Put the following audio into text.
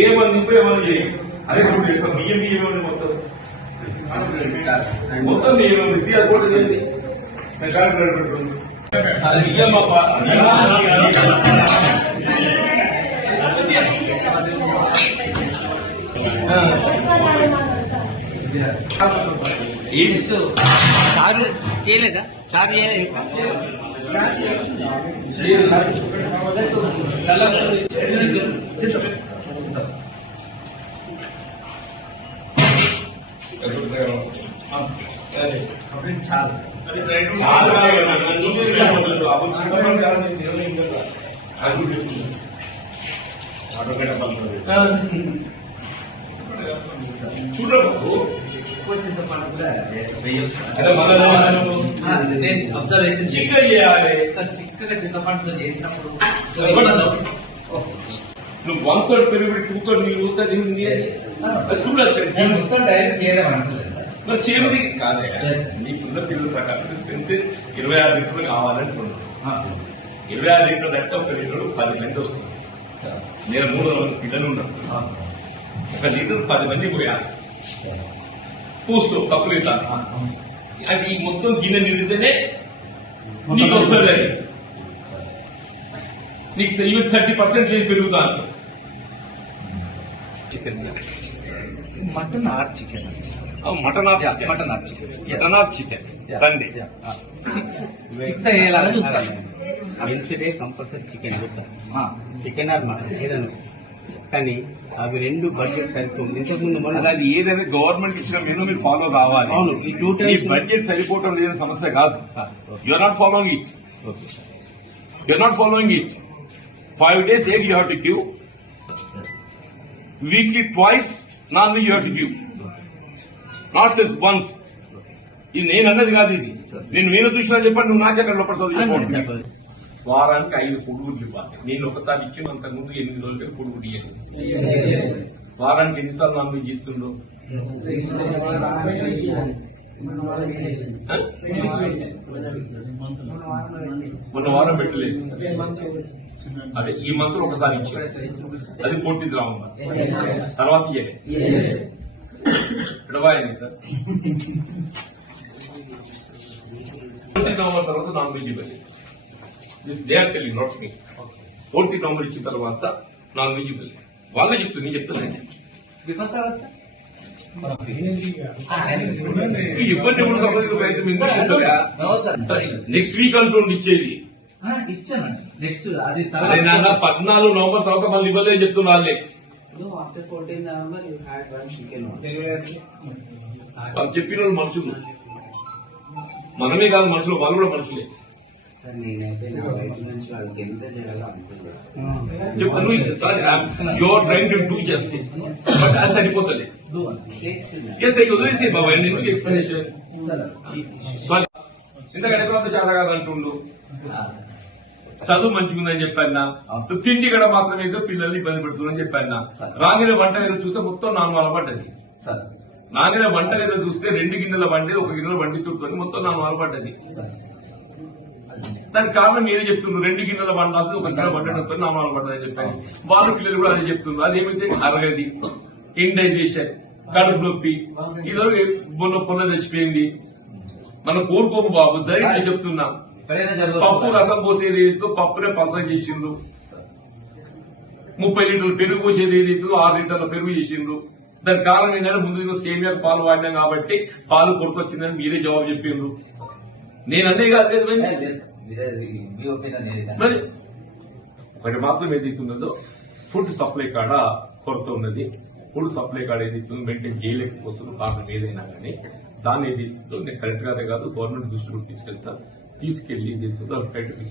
ఏమని అదే బియ్యం బియ్యం మొత్తం ఏమని అది కూడా అది బియ్యం ఏం చారు చేయలేదా? చారు చేయలేదు. చూడబాబు అబ్జర్వేషన్ చిక్కగా చేయాలి. చిక్కగా చింతపండుతో చేసినప్పుడు నువ్వు 1/3 పెరుగుబడి 2/3 నీళ్ళు చూడాలి. డైరెక్ట్ చేరుది కాదే నీకున్న పిల్లల ప్రకారం స్ట్రెంత్ 26 లీటర్లు కావాలనుకున్నాను. 26 లీటర్లు అంటే ఒక లీటర్ 10 మంది వస్తుంది. నేను 300 మంది పిల్లలు ఉన్నాను. ఒక లీటర్ 10 మంది పోయాలి. పూస్తూ కప్పులు ఇస్తాను. అది ఈ మొత్తం గిన్నె నిండితేనే నీకు వస్తుంది. అది నీకు 30% లేదు పెరుగుతాను. Chicken mutton or chicken mutton or chicken Sunday Wednesday compulsory chicken chicken or mutton ఏదన్నా. కానీ అవి రెండు బడ్జెట్ సరిపోతుంది. ఇంతకుముందు మనం అది ఏదైనా గవర్నమెంట్ ఇచ్చిన మెనూ మీరు ఫాలో కావాలి. అవును, ఈ 2 times బడ్జెట్ సరిపోవటం లేని సమస్య కాదు. You're not following it. You're not following it. 5 days egg you have to give. Weekly twice non-veg you have to give. Not just once. ఇది నేను అన్నది కాదు. ఇది నేను వీణ చూసినా చెప్పండి. నువ్వు నాకే లోపడుతుంది. వారానికి 5 పొడుగుడ్లు ఇవ్వాలి. నేను ఒకసారి ఇచ్చినంత ముందు 8 రోజులకి పొడుగుడు ఇవ్వాలి. వారానికి ఎన్నిసార్లు నాన్ వెజ్ ఇస్తుండో మొన్న వారం పెట్టలేదు. అదే ఈ మంత్ లో ఒకసారి ఇచ్చారు. అది 40 గ్రాములు. తర్వాత ఇవ్వాలి సార్. 40 November తర్వాత నాన్ వెజ్ ఇవ్వాలి. They are telling, not me. 40 November ఇచ్చిన తర్వాత నాన్ వెజ్ ఇవ్వాలి. వాళ్ళే చెప్తుంది, నేను చెప్తున్నాను. ఇబ్బంది నెక్స్ట్ వీక్ అంటుండి ఇచ్చేది. ఇచ్చానండి. నెక్స్ట్ అది 14 November తర్వాత మళ్ళీ ఇవ్వలేదు చెప్తున్నా. వాళ్ళే after 14 November you had one chicken. వాళ్ళు చెప్పిన వాళ్ళు మనుషులు, మనమే కాదు మనుషులు, వాళ్ళు కూడా మనుషులే. Your trying to do justice, but అది సరిపోతుంది. వదిలేసే బాబా ఎందుకు ఎక్స్ప్లెనేషన్. చింతగడ్డ తర్వాత చాలా కాదు అంటుండు. చదువు మంచిగుందని చెప్పాను. తిండి కూడా మాత్రమే ఏదో పిల్లల్ని ఇబ్బంది పెడుతుందని చెప్పాను. రాగిన వంటగది చూస్తే మొత్తం 4 వారాలు పడ్డది. నాగిన వంటగది చూస్తే 2 గిన్నెల వండి 1 గిన్నెల వండి చుట్టూ మొత్తం 4 వారాలు పడ్డది. దానికి కారణం ఏది చెప్తున్నారు? 2 గిన్నెల వండాల్సి 1 గిన్నెల వండడంతో 4 వారాలు పడ్డదని చెప్పాను. వాళ్ళు పిల్లలు కూడా అదే చెప్తున్నారు. అదేమైతే అరగది, ఇండైజేషన్, కడుపు నొప్పి, ఇదివరకు పొల్ల తెచ్చిపోయింది. మనం కోరుకోము బాబు, జరిగి చెప్తున్నా. పప్పు రసం పోసేది ఏదైతే పప్పునే పలస చేసిండ్రు. 30 లీటర్లు పెరుగు పోసేది ఏదైతే 6 లీటర్ల పెరుగు చేసిండ్రు. దానికి కారణం ఏంటంటే ముందు సేమియా పాలు వాడినాం కాబట్టి పాలు కొడుకొచ్చిందని మీరే జవాబు చెప్పిండ్రు. నేను అనే కాదు కదా. మరి ఒకటి మాత్రం ఏదైతున్నదో ఫుడ్ సప్లై కాడ కొరత ఉన్నది. ఫుడ్ సప్లై కాడ ఏదైతుందో మెయింటైన్ చేయలేకపోతుందో కారణం ఏదైనా కానీ దాన్ని ఏదైతుందో నేను కరెక్ట్ గానే కాదు గవర్నమెంట్ దృష్టికి తీసుకెళ్తా. తీసుకెళ్లి ఏదైతుందో బయటకు